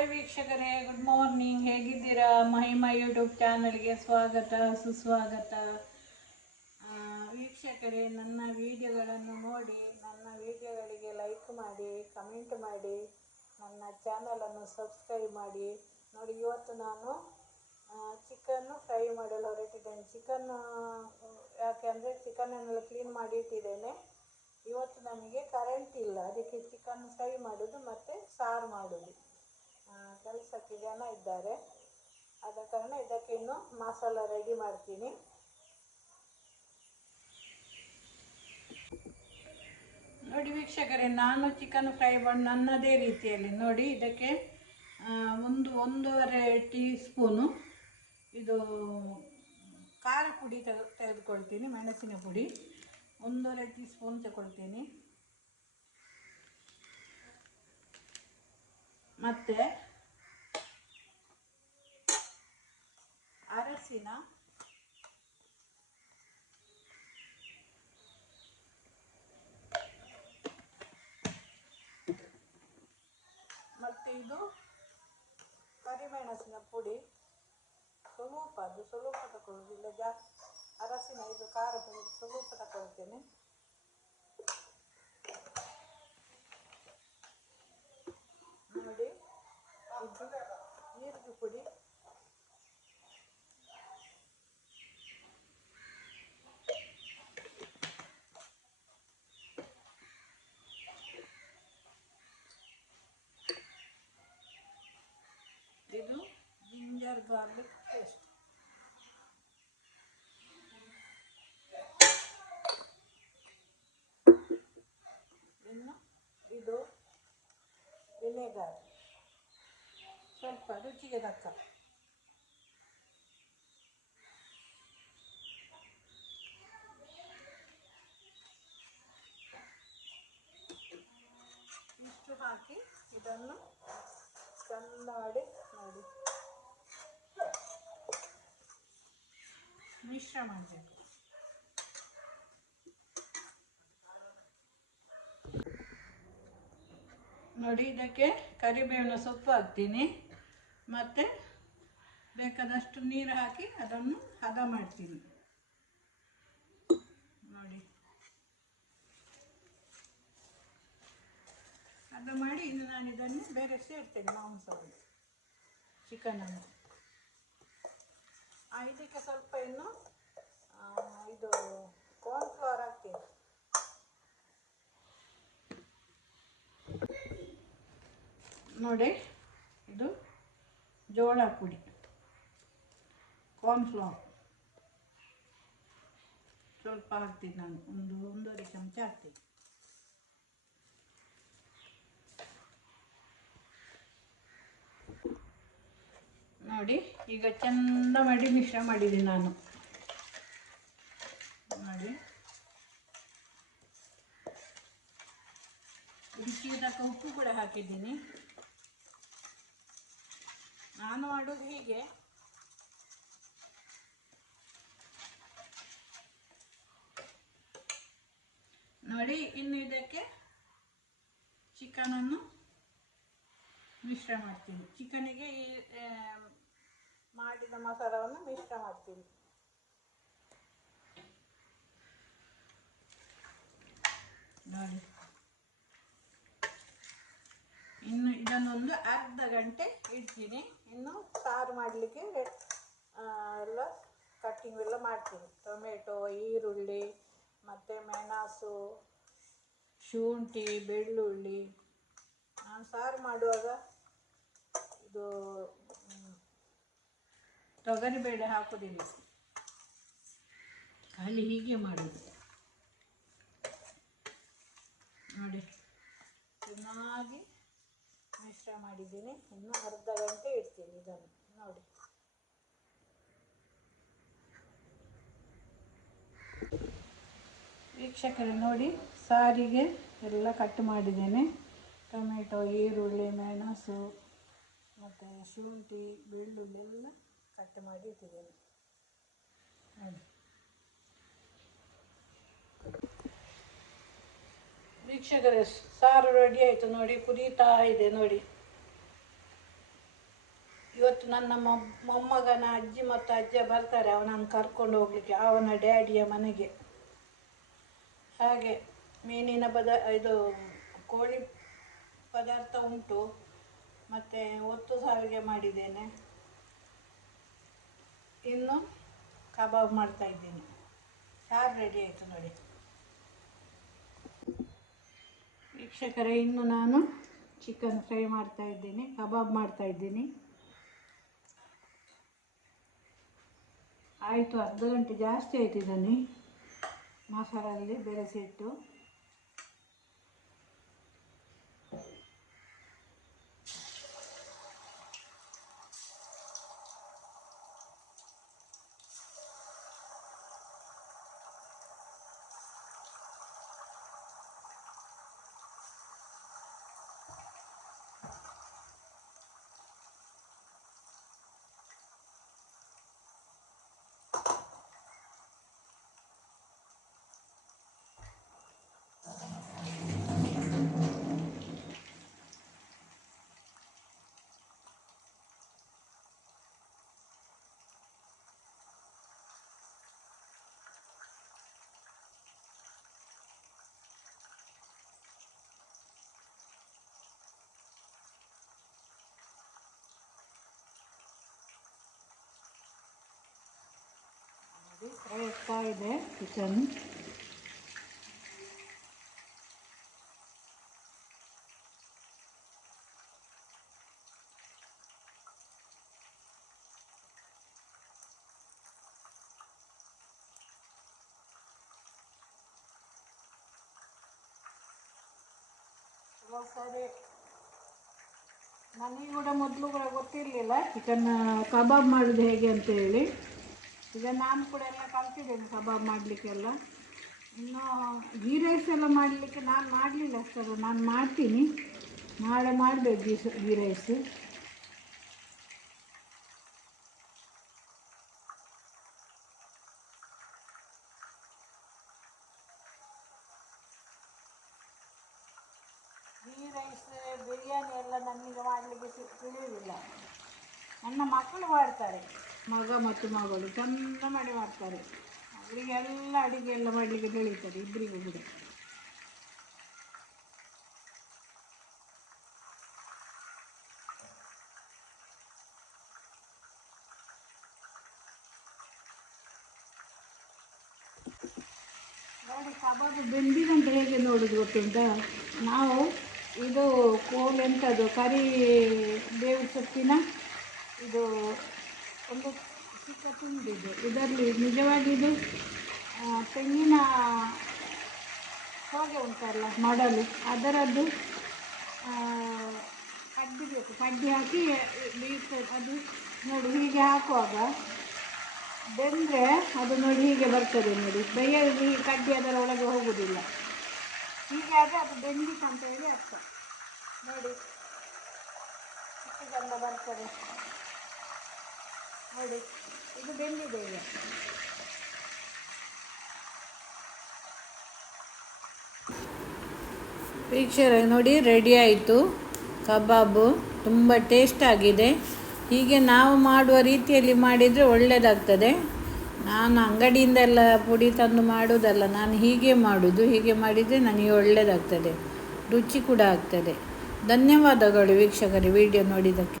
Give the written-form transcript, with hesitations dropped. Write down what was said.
Hi ವೀಕ್ಷಕರೇ, good morning. ಹೇಗಿದ್ದೀರಾ? Mahima YouTube ಚಾನಲ್ಗೆ ಸ್ವಾಗತ ಸುಸ್ವಾಗತ. ವೀಕ್ಷಕರೇ, ನನ್ನ ವಿಡಿಯೋಗಳನ್ನು ನೋಡಿ, ನನ್ನ ವಿಡಿಯೋಗಳಿಗೆ ಲೈಕ್ ಮಾಡಿ, ಕಮೆಂಟ್ ಮಾಡಿ, ನನ್ನ ಚಾನಲನ್ನು ಸಬ್ಸ್ಕ್ರೈಬ್ ಮಾಡಿ. ನೋಡಿ, ಇವತ್ತು ನಾನು ಚಿಕನ್ನು ಫ್ರೈ ಮಾಡಲು ಹೊರಟಿದ್ದೇನೆ. ಯಾಕೆಂದರೆ ಚಿಕನನ್ನೆಲ್ಲ ಕ್ಲೀನ್ ಮಾಡಿ ಇಟ್ಟಿದ್ದೇನೆ. ಇವತ್ತು ನಮಗೆ ಕರೆಂಟ್ ಇಲ್ಲ, ಅದಕ್ಕೆ ಚಿಕನ್ ಫ್ರೈ ಮಾಡೋದು ಮತ್ತು ಸಾರು ಮಾಡೋದು. ಕೆಲಸಕ್ಕೆ ಜನ ಇದ್ದಾರೆ, ಆದ ಕಾರಣ ಇದಕ್ಕೆ ಇನ್ನು ಮಸಾಲ ರೆಡಿ ಮಾಡ್ತೀನಿ. ನೋಡಿ ವೀಕ್ಷಕರೇ, ನಾನು ಚಿಕನ್ ಫ್ರೈ ಮಾಡಿ ನನ್ನದೇ ರೀತಿಯಲ್ಲಿ ನೋಡಿ, ಇದಕ್ಕೆ ಒಂದೂವರೆ ಟೀ ಸ್ಪೂನು ಇದು ಖಾರ ಪುಡಿ ತೆಗೆದುಕೊಳ್ತೀನಿ. ಮೆಣಸಿನ ಪುಡಿ 1.5 ಟೀ ಸ್ಪೂನ್ ತಗೊಳ್ತೀನಿ. ಮತ್ತು ಅರಸಿನ ಮತ್ತು ಇದು ಕರಿಮೆಣಸಿನ ಪುಡಿ ಸ್ವಲ್ಪ ತಗೊಳ್ಳೋದಿಲ್ಲ ಜಾಸ್ತಿ. ಅರಸಿನ ಇದು ಖಾರ ಪುಡಿ ಸ್ವಲ್ಪ ತಗೊಳ್ತೇನೆ. ನೋಡಿ, ಇದು ಜೀರಿಗೆ ಪುಡಿ, ಇದು ಜಿಂಜರ್ ಗಾರ್ಲಿಕ್ ಪೇಸ್ಟ್, ಇನ್ನು ಇದು ವಿನೆಗರ್ ಸ್ವಲ್ಪ ರುಚಿಗೆ ತಕ್ಕ. ಇಷ್ಟು ಹಾಕಿ ಇದನ್ನು ಚೆಂದ ಮಾಡಿ ನೋಡಿ ಮಿಶ್ರ ಮಾಡಬೇಕು. ನೋಡಿ, ಇದಕ್ಕೆ ಕರಿಬೇವಿನ ಸೊಪ್ಪು ಹಾಕ್ತೀನಿ ಮತ್ತು ಬೇಕಾದಷ್ಟು ನೀರು ಹಾಕಿ ಅದನ್ನು ಹದ ಮಾಡ್ತೀನಿ. ನೋಡಿ, ಹದ ಮಾಡಿ ಇನ್ನು ನಾನು ಇದನ್ನು ಬೇರೆ ಸೇರ್ತೇನೆ. ಮಾಂಸವನ್ನು, ಚಿಕನನ್ನು ಇದಕ್ಕೆ ಸ್ವಲ್ಪ ಇನ್ನು ಇದು ಕಾರ್ನ್ಫ್ಲವರ್ ಹಾಕ್ತೀನಿ. ನೋಡಿ, ಇದು ಜೋಳ ಪುಡಿ, ಕಾರ್ನ್ಫ್ಲವರ್ ಸ್ವಲ್ಪ ಹಾಕ್ತೀನಿ. ನಾನು 1.5 ಚಮಚ ಹಾಕ್ತೀನಿ. ನೋಡಿ, ಈಗ ಚೆಂದ ಮಾಡಿ ಮಿಶ್ರ ಮಾಡಿದ್ದೀನಿ ನಾನು. ನೋಡಿ, ರುಚಿಗೆ ತಕ್ಕ ಉಪ್ಪು ಕೂಡ ಹಾಕಿದ್ದೀನಿ. ನಾನು ಮಾಡೋದು ಹೀಗೆ. ನೋಡಿ, ಇನ್ನು ಇದಕ್ಕೆ ಚಿಕನನ್ನು ಮಿಶ್ರ ಮಾಡ್ತೀನಿ. ಚಿಕನಿಗೆ ಈ ಮಾಡಿದ ಮಸಾಲವನ್ನು ಮಿಶ್ರ ಮಾಡ್ತೀನಿ. ನೋಡಿ, ಇನ್ನು ಇದನ್ನೊಂದು ಅರ್ಧ ಗಂಟೆ ಇಡ್ತೀನಿ. ಇನ್ನು ಸಾರು ಮಾಡಲಿಕ್ಕೆ ಎಲ್ಲ ಕಟ್ಟಿಂಗ್ ಎಲ್ಲ ಮಾಡ್ತೀನಿ. ಟೊಮೆಟೊ, ಈರುಳ್ಳಿ ಮತ್ತು ಮೆಣಸು, ಶುಂಠಿ, ಬೆಳ್ಳುಳ್ಳಿ. ನಾನು ಸಾರು ಮಾಡುವಾಗ ಇದು ತೊಗರಿಬೇಳೆ ಹಾಕೋದಿಲ್ಲ, ಖಾಲಿ ಹೀಗೆ ಮಾಡೋದು. ನೋಡಿ, ಚೆನ್ನಾಗಿ ಮಿಶ್ರ ಮಾಡಿದ್ದೀನಿ. ಇನ್ನು ಅರ್ಧ ಗಂಟೆ ಇಡ್ತೀನಿ ಇದನ್ನು. ನೋಡಿ, ವೀಕ್ಷಕರೇ ನೋಡಿ, ಸಾರಿಗೆ ಎಲ್ಲ ಕಟ್ ಮಾಡಿದ್ದೇನೆ. ಟೊಮೆಟೊ, ಈರುಳ್ಳಿ, ಮೆಣಸು ಮತ್ತು ಶುಂಠಿ, ಬೆಳ್ಳುಳ್ಳಿ ಎಲ್ಲ ಕಟ್ ಮಾಡಿ ಇಟ್ಟಿದ್ದೇನೆ. ನೋಡಿ ವೀಕ್ಷಕರೇ, ಸಾರು ರೆಡಿ ಆಯಿತು. ನೋಡಿ, ಕುದೀತಾ ಇದೆ. ನೋಡಿ, ಇವತ್ತು ನನ್ನ ಮೊಮ್ಮಗನ ಅಜ್ಜಿ ಮತ್ತು ಅಜ್ಜ ಬರ್ತಾರೆ ಅವನನ್ನು ಕರ್ಕೊಂಡು ಹೋಗಲಿಕ್ಕೆ ಅವನ ಡ್ಯಾಡಿಯ ಮನೆಗೆ. ಹಾಗೆ ಮೀನಿನ ಇದು ಕೋಳಿ ಪದಾರ್ಥ ಉಂಟು, ಮತ್ತು ಒತ್ತು ಸಾವಿಗೆ ಮಾಡಿದ್ದೇನೆ. ಇನ್ನು ಕಬಾಬ್ ಮಾಡ್ತಾ ಇದ್ದೀನಿ. ಸಾರು ರೆಡಿ ಆಯಿತು ನೋಡಿ ವೀಕ್ಷಕರೇ. ಇನ್ನು ನಾನು ಚಿಕನ್ ಫ್ರೈ ಮಾಡ್ತಾ ಇದ್ದೀನಿ, ಕಬಾಬ್ ಮಾಡ್ತಾ ಇದ್ದೀನಿ. ಆಯಿತು, ಅರ್ಧ ಗಂಟೆ ಜಾಸ್ತಿ ಆಯಿತು ಇದನ್ನು ಮಸಾಲಲ್ಲಿ ಬೆರೆಸಿಟ್ಟು. ಫ್ರೈ ಆಗ್ತಾ ಇದೆ ಚಿಕನ್. ಸರಿ, ನನಗೆ ಕೂಡ ಮೊದಲು ಕೂಡ ಗೊತ್ತಿರಲಿಲ್ಲ ಚಿಕನ್ ಕಬಾಬ್ ಮಾಡೋದು ಹೇಗೆ ಅಂತೇಳಿ. ಈಗ ನಾನು ಕೂಡ ಎಲ್ಲ ಕಲ್ತಿದ್ದೇನೆ ಕಬಾಬ್ ಮಾಡಲಿಕ್ಕೆಲ್ಲ. ಇನ್ನು ಗೀ ರೈಸ್ ಎಲ್ಲ ಮಾಡಲಿಕ್ಕೆ ನಾನು ಮಾಡಲಿಲ್ಲ ಅಷ್ಟಲ್ಲ, ನಾನು ಮಾಡ್ತೀನಿ, ನಾಳೆ ಮಾಡಬೇಕು ಗೀ ರೈಸ್. ಗೀ ರೈಸ್ ಬಿರಿಯಾನಿ ಎಲ್ಲ ನನಗೆ ಮಾಡಲಿಕ್ಕೆ ತಿಳಿಯುವುದಿಲ್ಲ. ನನ್ನ ಮಕ್ಕಳು ಮಾಡ್ತಾರೆ, ಮಗ ಮತ್ತು ಮಗಳು ಚೆಂದ ಮಾಡಿ ಮಾಡ್ತಾರೆ. ಅವರಿಗೆಲ್ಲ ಅಡುಗೆ ಎಲ್ಲ ಮಾಡಲಿಕ್ಕೆ ತಿಳಿಯುತ್ತದೆ, ಇಬ್ಬರಿಗೂ ಕೂಡ. ನೋಡಿ ಕಬಾಬ್ ಬೆಂದಿದಂತ ಹೇಗೆ ನೋಡೋದು ಗೊತ್ತುಂಟಾ? ನಾವು ಇದು ಕೋಲ್ ಎಂಥದ್ದು ಕರಿ ಬೇವು ಸೊಪ್ಪಿನ ಇದು ಒಂದು ಚಿಕ್ಕ ತುಂಡಿದೆ. ಇದರಲ್ಲಿ ನಿಜವಾಗಿ ಇದು ತೆಂಗಿನ ಹೊಗೆ ಉಂಟಲ್ಲ ಮಡಲು, ಅದರದ್ದು ಕಡ್ಡಿ ಬೇಕು, ಕಡ್ಡಿ ಹಾಕಿ ಬೀಳ್ತದೆ ಅದು. ನೋಡಿ ಹೀಗೆ ಹಾಕುವಾಗ ಬೆಂದರೆ ಅದು ನೋಡಿ ಹೀಗೆ ಬರ್ತದೆ ನೋಡಿ. ಬೇಯಲ್ಲಿ ಕಡ್ಡಿ ಅದರ ಒಳಗೆ ಹೋಗುವುದಿಲ್ಲ. ಹೀಗೆ ಆದರೆ ಅದು ಬೆಂದಿತ್ತು ಅಂತ ಹೇಳಿ ಅರ್ಥ. ನೋಡಿ ಎಷ್ಟು ಚಂದ ಬರ್ತದೆ ನೋಡಿ, ಇದು ಬೆಂದಿದೆ ಈಗ. ವೀಕ್ಷಕರೇ ನೋಡಿ, ರೆಡಿ ಆಯಿತು ಕಬಾಬು. ತುಂಬ ಟೇಸ್ಟ್ ಆಗಿದೆ. ಹೀಗೆ ನಾವು ಮಾಡುವ ರೀತಿಯಲ್ಲಿ ಮಾಡಿದರೆ ಒಳ್ಳೆಯದಾಗ್ತದೆ. ನಾನು ಅಂಗಡಿಯಿಂದೆಲ್ಲ ಪುಡಿ ತಂದು ಮಾಡೋದಲ್ಲ, ನಾನು ಹೀಗೆ ಮಾಡೋದು. ಹೀಗೆ ಮಾಡಿದರೆ ನನಗೆ ಒಳ್ಳೆಯದಾಗ್ತದೆ, ರುಚಿ ಕೂಡ ಆಗ್ತದೆ. ಧನ್ಯವಾದಗಳು ವೀಕ್ಷಕರೇ ವಿಡಿಯೋ ನೋಡಿದ್ದಕ್ಕೆ.